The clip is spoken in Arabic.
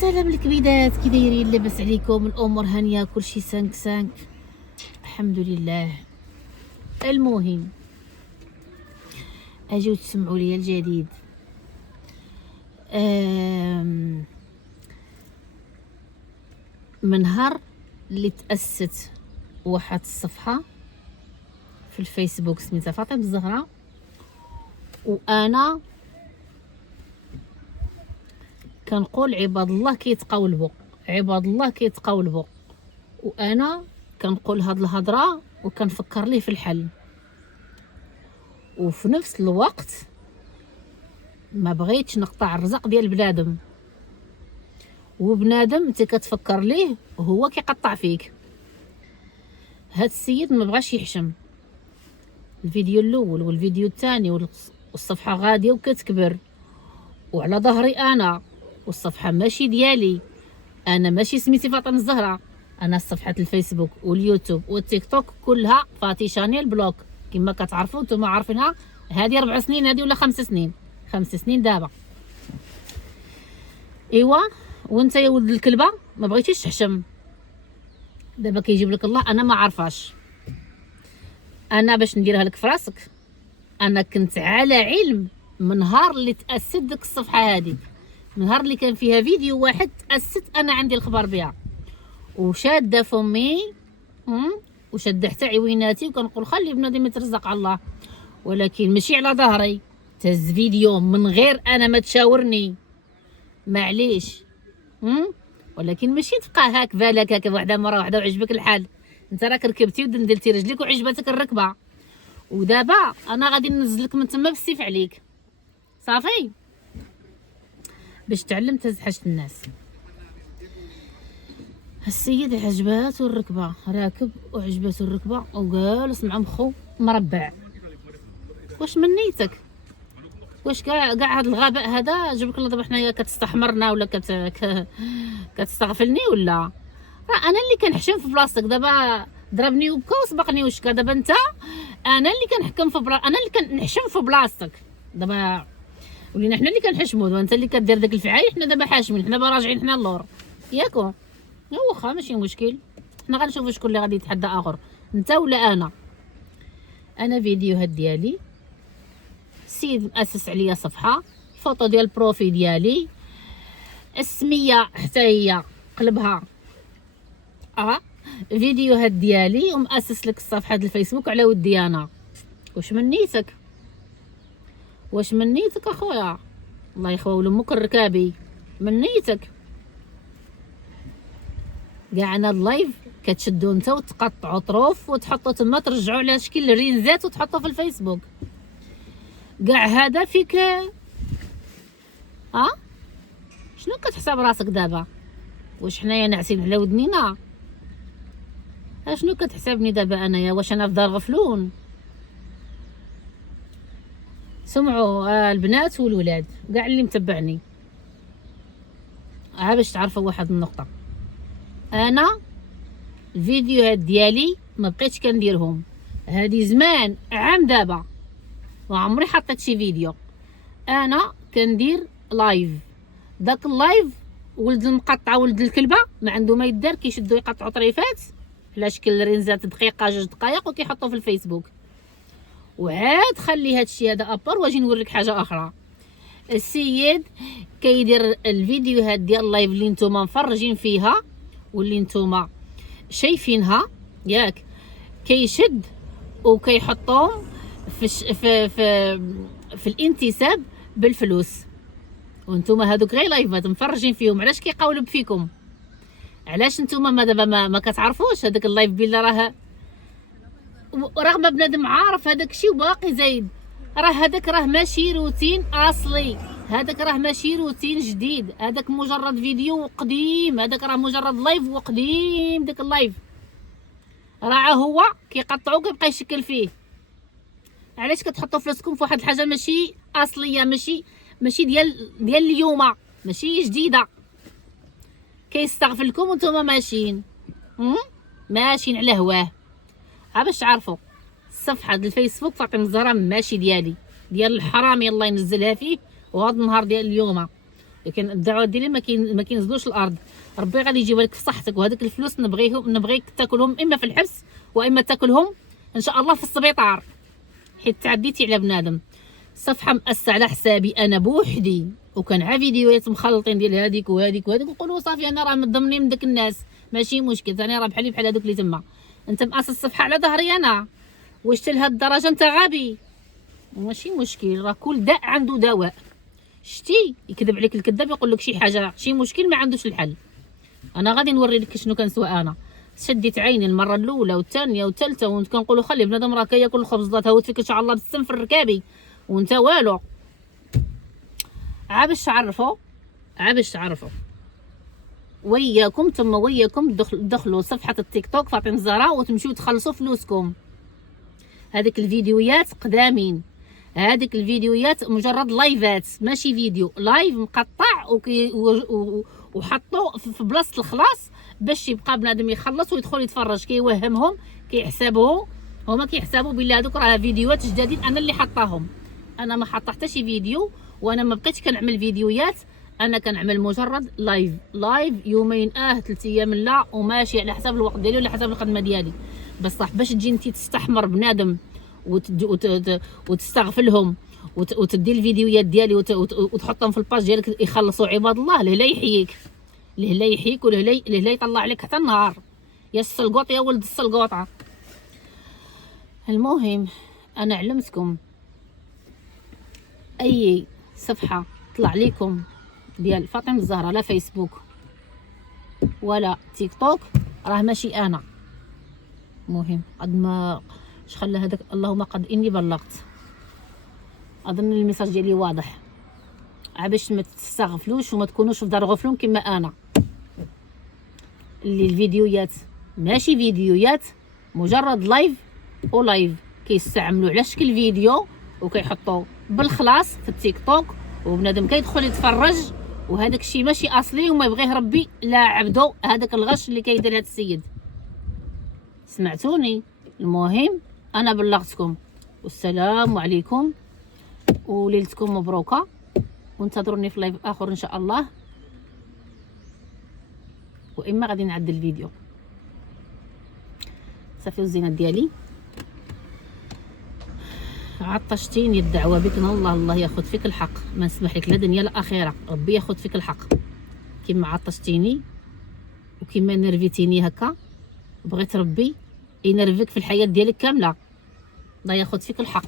السلام الكبيدات، كي دايرين؟ لاباس عليكم؟ الامور هانيه؟ كلشي سانك الحمد لله. المهم اجيو تسمعوا لي الجديد. من نهار اللي تأسست واحد الصفحه في الفيسبوك سميتها فاطمه الزهراء، وانا كنقول عباد الله كيتقولبوا، عباد الله كيتقولبوا، وانا كنقول هاد الهضره وكنفكر ليه في الحل، وفي نفس الوقت ما بغيتش نقطع الرزق ديال بنادم، وبنادم انت كتفكر ليه وهو كيقطع فيك. هاد السيد ما بغاش يحشم. الفيديو الاول والفيديو الثاني والصفحه غاديه وكتكبر، وعلى ظهري انا، والصفحه ماشي ديالي انا، ماشي سميتي فاطمه الزهراء، انا صفحه الفيسبوك واليوتيوب والتيك توك كلها فاتي شانيل بلوك كما كتعرفوا نتوما عارفينها. هذه 4 سنين هذه ولا 5 سنين، 5 سنين دابا. ايوا وانت يا ولد الكلبه ما بغيتيش تحشم، دابا كيجيب لك الله. انا ما عارفاش، انا باش نديرها لك في راسك، انا كنت على علم من نهار اللي تاسست ديك الصفحه هذه، من نهار اللي كان فيها فيديو واحد تاسست انا عندي الخبر بها، وشاده فمي وشاده حتى عويناتي، وكنقول خلي بنادم يترزق على الله، ولكن ماشي على ظهري. تهز فيديو من غير انا ما تشاورني، معليش. ولكن ماشي تبقى هاك بالك هاك وحده مره واحده وعجبك الحال، انت راك ركبتي ودندلتي رجليك وعجبتك الركبه، ودابا انا غادي ننزلك من تما بالسيف عليك صافي، باش تعلم تهز حاجه الناس. السيد عجباتو الركبه، راكب وعجباتو الركبه وجالس مع مخو مربع. واش من نيتك؟ واش كاع هاد الغباء هذا جبك الله دابا حنايا كتستحمرنا ولا كتستغفلني ولا؟ راه انا اللي كنحشم في بلاصتك. دابا ضربني وبكى وسبقني وشكا، دابا انت انا اللي كنحكم في انا اللي كنحشم في بلاصتك. دابا ولينا حنا اللي كنحشموا، دابا انت اللي كدير داك الفعايل، حنا دابا حاشمين، حنا راجعين حنا اللور ياكو. واخا ماشي مشكل، حنا غنشوفوا شكون اللي غادي يتحدى اخر، انت ولا انا. انا فيديوهات ديالي السيد مؤسس عليا صفحه، الفوطو ديال البروفي ديالي، السميه حتى هي قلبها فيديوهات ديالي، ومؤسس لك الصفحه ديال الفيسبوك على ودي انا. واش من نيتك؟ واش من نيتك اخويا؟ الله يخوي لامك الركابي، من نيتك؟ كاع انا اللايف كتشدو انت وتقطعوا طروف وتحطوا تما، ترجعوا على شكل رينزات وتحطوا في الفيسبوك. كاع هذا فيك شنو كتحسب راسك دابا؟ واش حنايا ناعسين على ودنينا؟ شنو كتحسبني دابا انايا؟ واش انا في دار غفلون؟ سمعوا البنات والولاد كاع اللي متبعني، باش تعرفوا واحد النقطه، انا الفيديوهات ديالي ما بقيتش كنديرهم، هذه زمان عام دابا وعمري حطيت شي فيديو. انا كندير لايف، داك اللايف ولد المقطعه ولد الكلبه ما عنده ما يدار، كيشدوا يقطعوا طريفات على شكل رينزات دقيقه 2 دقائق وكيحطوا في الفيسبوك. وعاد خلي هادشي هذا ابار واجي نوريك حاجه اخرى. السيد كيدير الفيديوهات ديال اللايف اللي نتوما مفرجين فيها واللي نتوما شايفينها ياك، كيشد وكيحطهم في الانتساب بالفلوس، وانتوما هذوك غير لايفات مفرجين فيهم. علاش كيقولب فيكم؟ علاش نتوما ما دابا ما كتعرفوش هذاك اللايف بلا رغم بنادم عارف هذاك الشيء وباقي زايد؟ راه هذاك راه ماشي روتين اصلي، هذاك راه ماشي روتين جديد، هذاك مجرد فيديو قديم، هذاك راه مجرد لايف وقديم. داك اللايف راه هو كيقطعو كيبقى يشكل فيه. علاش كتحطوا فلوسكم في واحد الحاجه ماشي اصليه، ماشي ديال اليوم، ماشي جديده؟ كيستغفلكم وانتم ماشيين ماشيين على هواه. باش تعرفوا الصفحه ديال الفيسبوك فاطمه الزهراء ماشي ديالي، ديال الحرامي الله ينزلها فيه، وهذا النهار ديال اليوم لكن الدعوات ديالي ما كينزلوش الارض. ربي غادي يجيبها لك في صحتك، وهذوك الفلوس نبغيك تاكلهم اما في الحبس واما تاكلهم ان شاء الله في السبيطار، حيت تعديتي على بنادم. صفحه مأسسه على حسابي انا بوحدي، وكان عا فيديوهات مخلطين ديال هذيك وهذيك وهذيك، نقولوا صافي انا راه مضمني من داك الناس ماشي مشكل، ثاني راه بحالي بحال هذوك اللي تما. انت مأسس الصفحه على ظهري انا، واش لهاد الدرجه انت غبي؟ ماشي مشكل، راه كل داء عنده دواء. شتي يكذب عليك الكذاب يقول لك شي حاجه شي مشكل ما عندوش الحل. انا غادي نوري لك شنو كنسوى انا. شديت عيني المره الاولى والثانيه والثالثه، وانت كنقولوا خلي بنادم راه كياكل الخبز ضات هوت فيك ان شاء الله بالسم في الركابي وانت والو. باش تعرفوا وياكم ثم وياكم دخلوا صفحه التيك توك فاطمه الزهراء وتمشيو تخلصوا فلوسكم. هذيك الفيديوهات قدامين، هذيك الفيديوهات مجرد لايفات ماشي فيديو، لايف مقطع وحطوا في بلاصه الخلاص باش يبقى بنادم يخلص ويدخل يتفرج. كيوهمهم كيحسبوا هما كيحسبوا بلي هذوك راه فيديوهات جدادين انا اللي حطاهم. انا ما حطيت حتى شي فيديو، وانا ما بقيتش كنعمل فيديوهات، انا كنعمل مجرد لايف يومين 3 ايام لا، وماشي على حسب الوقت ديالي ولا حسب الخدمه ديالي. بصح باش تجي انت تستحمر بنادم وتستغفلهم وتدي الفيديوهات ديالي وتحطهم في الباج ديالك يخلصوا عباد الله، لهلا يحييك، لهلا يحييك، ولهلا يطلع عليك حتى النهار. يا السلقوط يا ولد السلقوطه. المهم انا علمتكم اي صفحه طلع لكم ديال فاطمه الزهراء لا فيسبوك ولا تيك توك راه ماشي انا. مهم قد ما شخلى هذاك اللهم قد اني بلغت. اظن الميساج ديالي واضح، باش ما تستغفلوش وما تكونوش في دار غفلون كما انا. اللي الفيديوهات ماشي فيديوهات، مجرد لايف كيستعملوا على شكل فيديو وكيحطوا بالخلاص في التيك توك، وبنادم كيدخل يتفرج، وهذاك الشيء ماشي اصلي وما يبغيه ربي لا عبدو. هذاك الغش اللي كيدير هذا السيد، سمعتوني؟ المهم انا بلغتكم، والسلام عليكم وليلتكم مبروكه، وانتظروني في لايف اخر ان شاء الله، واما غادي نعدل الفيديو. صافي الزينات ديالي عطشتيني الدعوه بك الله ياخذ فيك الحق، ما نسمح لك لا دنيا لا اخره، ربي ياخذ فيك الحق. كيما عطشتيني وكيما نرفيتيني هكا، بغيت ربي ينرفك في الحياه ديالك كامله، الله ياخذ فيك الحق.